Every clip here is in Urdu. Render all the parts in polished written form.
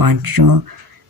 5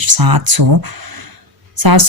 700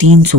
300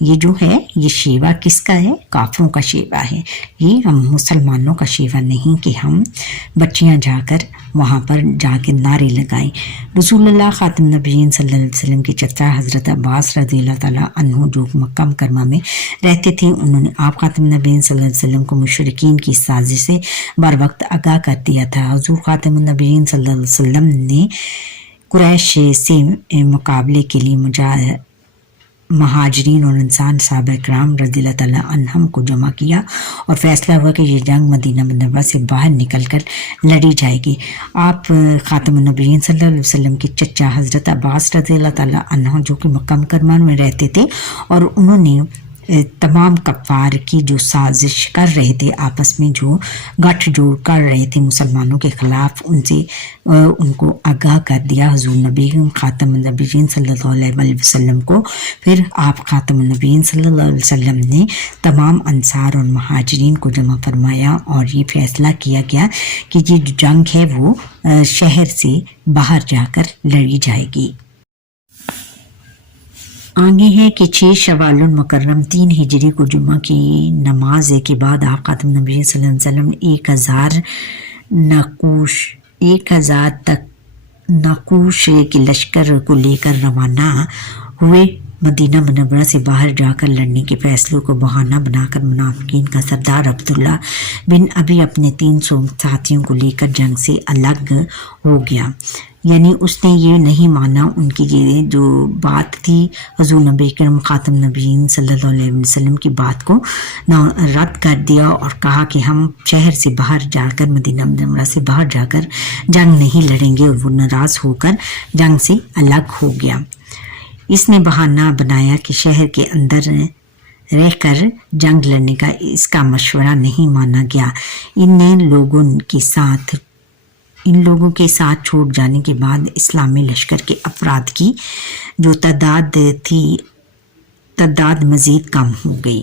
یہ جو ہے یہ شیوا کس کا ہے؟ کافروں کا شیوا ہے، یہ ہم مسلمانوں کا شیوا نہیں کہ ہم بچیاں جا کر وہاں پر جا کے نعرے لگائیں۔ رسول اللہ خاتم نبیین صلی اللہ علیہ وسلم کے چچا حضرت عباس رضی اللہ تعالیٰ عنہ جو مکہ مکرمہ میں رہتے تھے، انہوں نے آپ خاتم نبیین صلی اللہ علیہ وسلم کو مشرکین کی سازش سے بر وقت آگاہ کر دیا تھا۔ حضور خاتم النبیین صلی اللہ علیہ وسلم نے قریش سے مقابلے کے لیے مہاجرین اور انسان صحابہ کرام رضی اللہ تعالیٰ عنہم کو جمع کیا اور فیصلہ ہوا کہ یہ جنگ مدینہ منورہ سے باہر نکل کر لڑی جائے گی۔ آپ خاتم النبیین صلی اللہ علیہ وسلم کے چچا حضرت عباس رضی اللہ تعالیٰ عنہ جو کہ مکہ مکرمہ میں رہتے تھے، اور انہوں نے تمام کفار کی جو سازش کر رہے تھے، آپس میں جو گٹھ جوڑ کر رہے تھے مسلمانوں کے خلاف، ان کو آگاہ کر دیا حضور نبی خاتم النبیین صلی اللہ علیہ وسلم کو۔ پھر آپ خاتم النبیین صلی اللہ علیہ وسلم نے تمام انصار اور مہاجرین کو جمع فرمایا اور یہ فیصلہ کیا گیا کہ یہ جو جنگ ہے وہ شہر سے باہر جا کر لڑی جائے گی۔ آگے ہے کہ 6 شوال المکرم 3 ہجری کو جمعہ کی نماز کے بعد آپ خاتم نبی صلی اللہ علیہ وسلم 1000 تک نقوش کے لشکر کو لے کر روانہ ہوئے۔ مدینہ منورہ سے باہر جا کر لڑنے کے فیصلوں کو بہانہ بنا کر منافقین کا سردار عبداللہ بن ابی اپنے 300 ساتھیوں کو لے کر جنگ سے الگ ہو گیا، یعنی اس نے یہ نہیں مانا، ان کی یہ جو بات تھی حضور نبی کریم خاتم نبیین صلی اللہ علیہ وسلم کی بات کو رد کر دیا اور کہا کہ ہم شہر سے باہر جا کر مدینہ منورہ سے باہر جا کر جنگ نہیں لڑیں گے، اور وہ ناراض ہو کر جنگ سے الگ ہو گیا۔ اس نے بہانہ بنایا کہ شہر کے اندر رہ کر جنگ لڑنے کا اس کا مشورہ نہیں مانا گیا۔ ان لوگوں کے ساتھ چھوٹ جانے کے بعد اسلامی لشکر کے افراد کی جو تعداد مزید کم ہو گئی۔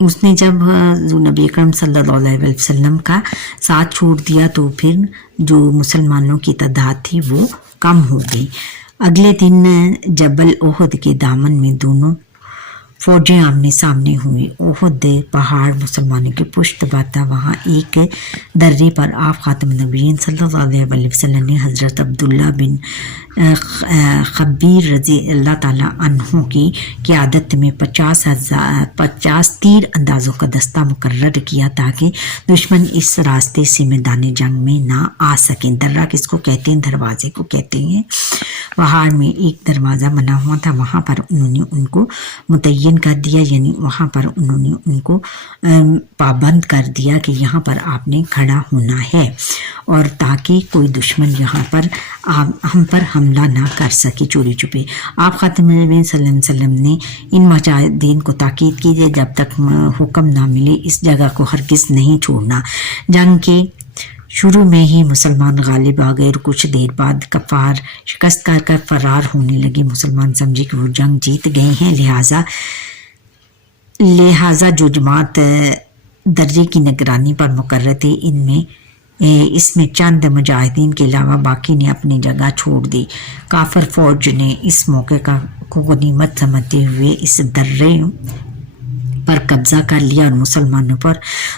اس نے جب نبی اکرم صلی اللہ علیہ وسلم کا ساتھ چھوڑ دیا تو پھر جو مسلمانوں کی تعداد تھی وہ کم ہو گئی۔ اگلے دن جبل احد کے دامن میں دونوں فوجیں آمنے سامنے ہوئی۔ احد پہاڑ مسلمانوں کے پشت باتا، وہاں ایک درے پر آپ خاتم النبیین صلی اللہ علیہ وسلم نے حضرت عبداللہ بن خبیر رضی اللہ تعالیٰ عنہ کی قیادت میں 50 تیر اندازوں کا دستہ مقرر کیا تاکہ دشمن اس راستے سے میدان جنگ میں نہ آ سکیں۔ درہ کس کو کہتے ہیں؟ دروازے کو کہتے ہیں۔ پہاڑ میں ایک دروازہ بنا ہوا تھا، وہاں پر انہوں نے ان کو متعین کر دیا، یعنی وہاں پر انہوں نے ان کو پابند کر دیا کہ یہاں پر آپ نے کھڑا ہونا ہے، اور تاکہ کوئی دشمن یہاں پر ہم پر حملہ نہ کر سکے چوری چھپے۔ آپ خاتم النبیین صلی اللہ علیہ وسلم نے ان مجاہدین کو تاکید کی جب تک حکم نہ ملے اس جگہ کو ہرگز نہیں چھوڑنا۔ جنگ کے شروع میں ہی مسلمان غالب آ گئے اور کچھ دیر بعد کفار شکست کر فرار ہونے لگے۔ مسلمان سمجھے کہ وہ جنگ جیت گئے ہیں، لہٰذا جو جماعت درے کی نگرانی پر مقرر تھے اس میں چند مجاہدین کے علاوہ باقی نے اپنی جگہ چھوڑ دی۔ کافر فوج نے اس موقع کو غنیمت سمجھتے ہوئے اس درے پر قبضہ کر لیا اور مسلمانوں پر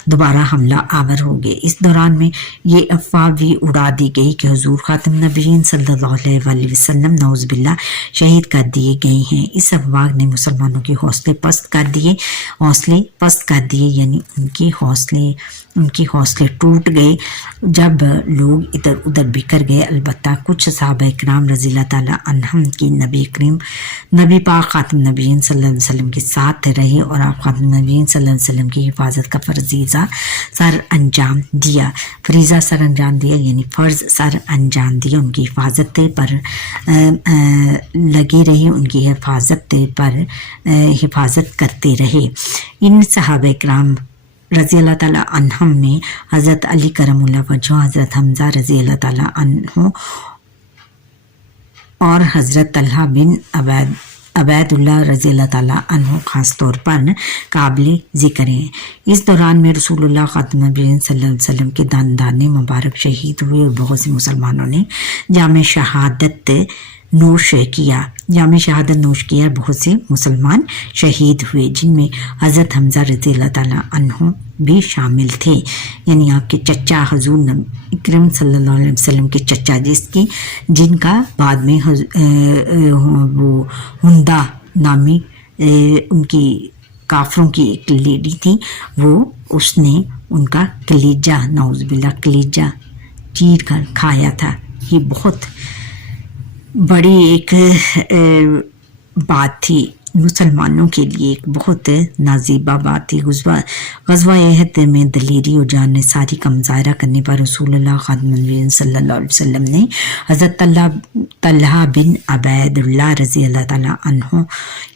دوبارہ حملہ آور ہو گئے۔ اس دوران میں یہ افواہ بھی اڑا دی گئی کہ حضور خاتم نبیین صلی اللہ علیہ وسلم نعوذ باللہ شہید کر دیے گئے ہیں۔ اس افواہ نے مسلمانوں کے حوصلے پست کر دیے، یعنی ان کے حوصلے ٹوٹ گئے جب لوگ ادھر ادھر بکھر گئے۔ البتہ کچھ صحابہ کرام رضی اللہ تعالیٰ عنہم کی نبی پاک خاتم نبیین صلی اللہ علیہ وسلم کے ساتھ رہے اور آپ خاتم نبیین صلی اللہ علیہ وسلم کی حفاظت کا فریضہ سر انجام دیا، یعنی فرض سر انجام دیا، ان کی حفاظت پر لگے رہے، ان کی حفاظت کرتے رہے۔ ان صحابہ کرام رضی اللہ تعالیٰ عنہم میں حضرت علی کرم اللہ وجہہ، حضرت حمزہ رضی اللہ تعالیٰ عنہ اور حضرت طلحہ بن عبید اللہ رضی اللہ تعالیٰ عنہ خاص طور پر قابل ذکر ہیں۔ اس دوران میں رسول اللہ خاتم النبیین صلی اللہ علیہ وسلم کے داندان مبارک شہید ہوئے اور بہت سے مسلمانوں نے جامِ شہادت نوش کیا، جام شہادت نوش کیا، بہت سے مسلمان شہید ہوئے، جن میں حضرت حمزہ رضی اللہ تعالیٰ عنہ بھی شامل تھے، یعنی آپ کے چچا حضور نبی اکرم صلی اللہ علیہ وسلم کے چچا، جن کا بعد میں وہ ہندا نامی ان کی کافروں کی ایک لیڈی تھی، وہ اس نے ان کا کلیجہ، نعوذ باللہ، کلیجہ چیر کر کھایا تھا۔ یہ بہت بڑی ایک بات تھی مسلمانوں کے لیے، ایک بہت نازیبہ بات تھی۔ غزوہ احد میں دلیری و جان نثاری کا مظاہرہ کرنے پر رسول اللہ خاتم النبیین صلی اللہ علیہ وسلم نے حضرت طلحہ بن عبید اللہ رضی اللہ تعالیٰ عنہ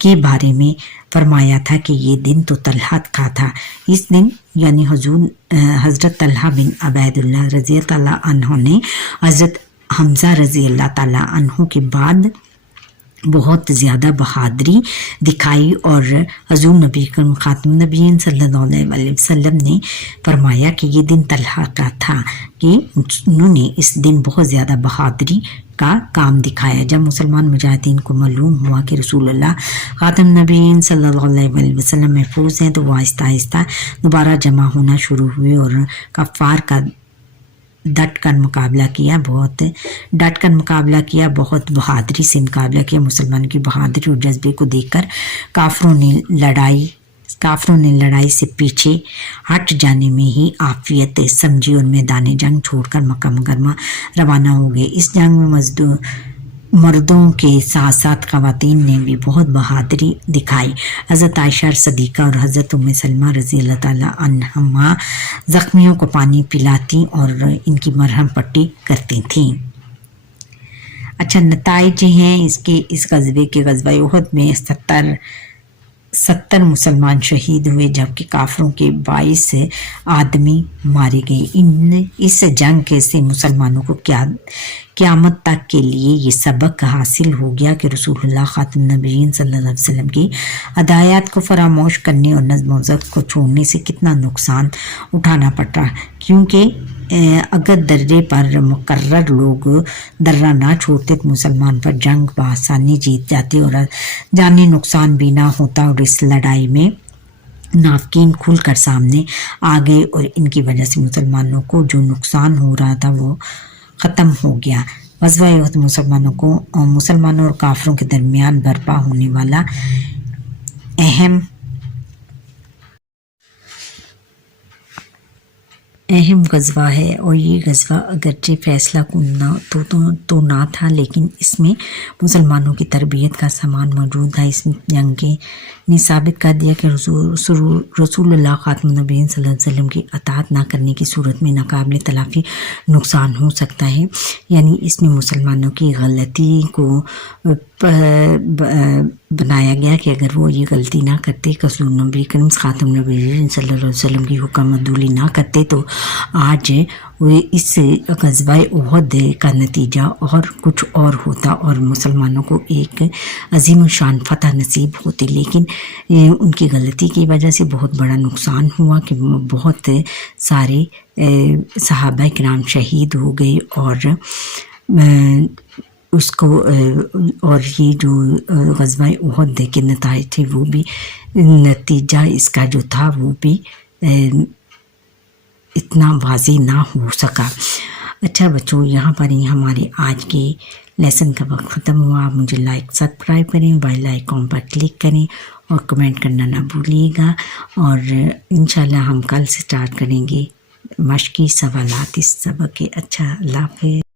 کے بارے میں فرمایا تھا کہ یہ دن تو طلحہ کا تھا۔ اس دن یعنی حضرت طلحہ بن عبید اللہ رضی اللہ عنہ نے حضرت حمزہ رضی اللہ تعالیٰ عنہ کے بعد بہت زیادہ بہادری دکھائی، اور حضور نبی کریم خاتم النبیین صلی اللہ علیہ وسلم نے فرمایا کہ یہ دن طلحہ کا تھا، کہ انہوں نے اس دن بہت زیادہ بہادری کا کام دکھایا۔ جب مسلمان مجاہدین کو معلوم ہوا کہ رسول اللہ خاتم النبیین صلی اللہ علیہ وسلم محفوظ ہیں، تو وہ آہستہ آہستہ دوبارہ جمع ہونا شروع ہوئے اور کفار کا ڈٹ کر مقابلہ کیا، بہت بہادری سے مقابلہ کیا۔ مسلمان کی بہادری اور جذبے کو دیکھ کر کافروں نے لڑائی سے پیچھے ہٹ جانے میں ہی عافیت سمجھی اور میدان جنگ چھوڑ کر مکہ مکرمہ روانہ ہو گئے۔ اس جنگ میں مردوں کے ساتھ ساتھ خواتین نے بھی بہت بہادری دکھائی۔ حضرت عائشہ صدیقہ اور حضرت ام سلمہ رضی اللہ تعالیٰ عنہما زخمیوں کو پانی پلاتی اور ان کی مرہم پٹی کرتی تھیں۔ اچھا، نتائج ہیں اس غزوے کے، غزوہ احد میں 70 مسلمان شہید ہوئے، جبکہ کافروں کے 22 آدمی مارے گئے۔ اس جنگ سے مسلمانوں کو قیامت تک کے لیے یہ سبق حاصل ہو گیا کہ رسول اللہ خاتم النبیین صلی اللہ علیہ وسلم کی ہدایات کو فراموش کرنے اور نظم و ضبط کو چھوڑنے سے کتنا نقصان اٹھانا پڑتا، کیونکہ اگر درے پر مقرر لوگ درہ نہ چھوڑتے تو مسلمان پر جنگ بآسانی جیت جاتے اور جانی نقصان بھی نہ ہوتا، اور اس لڑائی میں نافقین کھل کر سامنے آ گئے اور ان کی وجہ سے مسلمانوں کو جو نقصان ہو رہا تھا وہ ختم ہو گیا۔ غزوہ احد مسلمانوں اور کافروں کے درمیان برپا ہونے والا اہم غزوہ ہے، اور یہ غزوہ اگرچہ فیصلہ کن تو نہ تھا، لیکن اس میں مسلمانوں کی تربیت کا سامان موجود تھا۔ اس جنگ نے ثابت کر دیا کہ رسول اللہ خاتم النبیین صلی اللہ علیہ وسلم کی اطاعت نہ کرنے کی صورت میں ناقابل تلافی نقصان ہو سکتا ہے، یعنی اس میں مسلمانوں کی غلطی کو بنایا گیا کہ اگر وہ یہ غلطی نہ کرتے، رسول نبی کریم خاتم النبیین صلی اللہ علیہ وسلم کی حکم عدولی نہ کرتے، تو آج اس غزوہ احد کا نتیجہ اور کچھ اور ہوتا اور مسلمانوں کو ایک عظیم شان فتح نصیب ہوتی، لیکن ان کی غلطی کی وجہ سے بہت بڑا نقصان ہوا کہ بہت سارے صحابہ کرام شہید ہو گئے، اور یہ جو غزوہ احد کے نتائج تھے وہ بھی، نتیجہ اس کا جو تھا وہ بھی اتنا واضح نہ ہو سکا۔ اچھا بچوں، یہاں پر ہی ہمارے آج کے لیسن کا وقت ختم ہوا۔ آپ مجھے لائک سبسکرائب کریں، بیل آئیکن پر کلک کریں اور کمنٹ کرنا نہ بھولیے گا، اور انشاءاللہ ہم کل سے سٹارٹ کریں گے مشقی سوالات اس سبق کے۔ اچھا، اللہ حافظ۔